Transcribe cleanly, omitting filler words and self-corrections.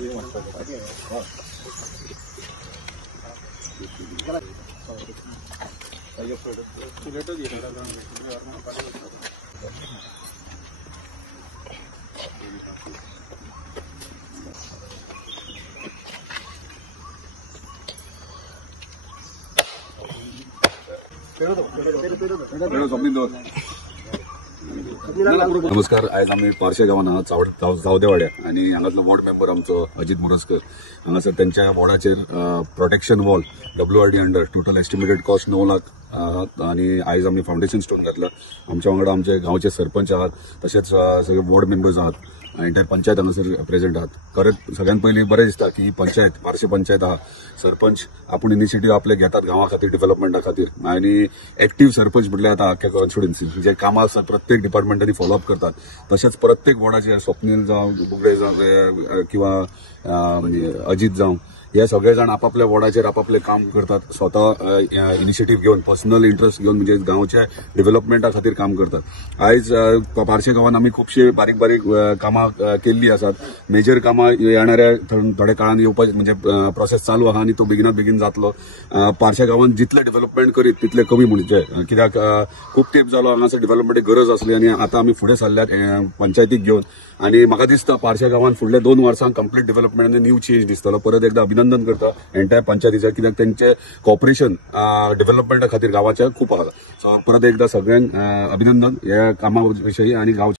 नमस्कार. आज आम्ही पारशे गावान चावदेवाड्या आणि हांगातलो वॉर्ड मेंबर आमचो अजित मोरजकर हांगासर त्यांच्या वॉर्डाचेर protection wall WRD under total estimated cost 9 lakh आणि आज आम्ही फाउंडेशन स्टोन घातला. आमच्या वांगडा आमचे गावचे सरपंच आहात, तसेच सगळे वॉर्ड मेंबर्स आहात, एंटायर पंचायत हांगासर प्रेझेंट आहात. खरंच सगळ्यात पयलीं बरें दिसता की ही पंचायत पारशे पंचायत आहा, सरपंच आपण इनिशिएटिव्ह आपले घेतात गांवा खातीर, डेव्हलपमेंटा खातीर आणि एक्टिव्ह सरपंच म्हटल्यार आता आख्या कॉन्स्टिट्युएन्सी जे कामां आसात प्रत्येक डिपार्टमेंटांनी फॉलोअप करतात. तशेंच प्रत्येक वॉर्डाचे स्वप्नील जावं, बुगडे जावं किंवा अजित जावं, हे सगळे जाण आपापल्या वॉर्डाचेर आपापले काम करतात. स्वतः इनिशिएटिव्ह घेऊन, पर्सनल इंटरेस्ट घेऊन म्हणजे गांवच्या डेव्हलपमेंटा खातीर काम करतात. आयज पारशे गांवांत आमी खुबशी बारीक बारीक कामां केल्ली आसात. मेजर कामां येणाऱ्या थोड्या काळान येवपाचे म्हणजे प्रोसेस चालू आहा आणि तो बेगिनात बेगीन जातलो. पारशे गांवांत जितले डेव्हलपमेंट करीत तितले कमी म्हणजे, कित्याक खूब तेंप जालो हांगासर डेव्हलपमेंटाची गरज आसली आणि आता आमी फुडें सरल्यात पंचायतीक घेवन. आणि म्हाका दिसता पारशे गांवांत फुडल्या 2 वर्सांक कंप्लीट डेव्हलपमेंट आनी न्यू चेंज दिसतलो. परत एकदा अभिनंदन करता एंटायर पंचायतीचे, कित्याक त्यांचे कॉपरेशन डेव्हलपमेंटा खातीर गावाच्या खूप आहा. सो परत एकदा सगळ्यांक अभिनंदन या कामा विषयी आणि गाव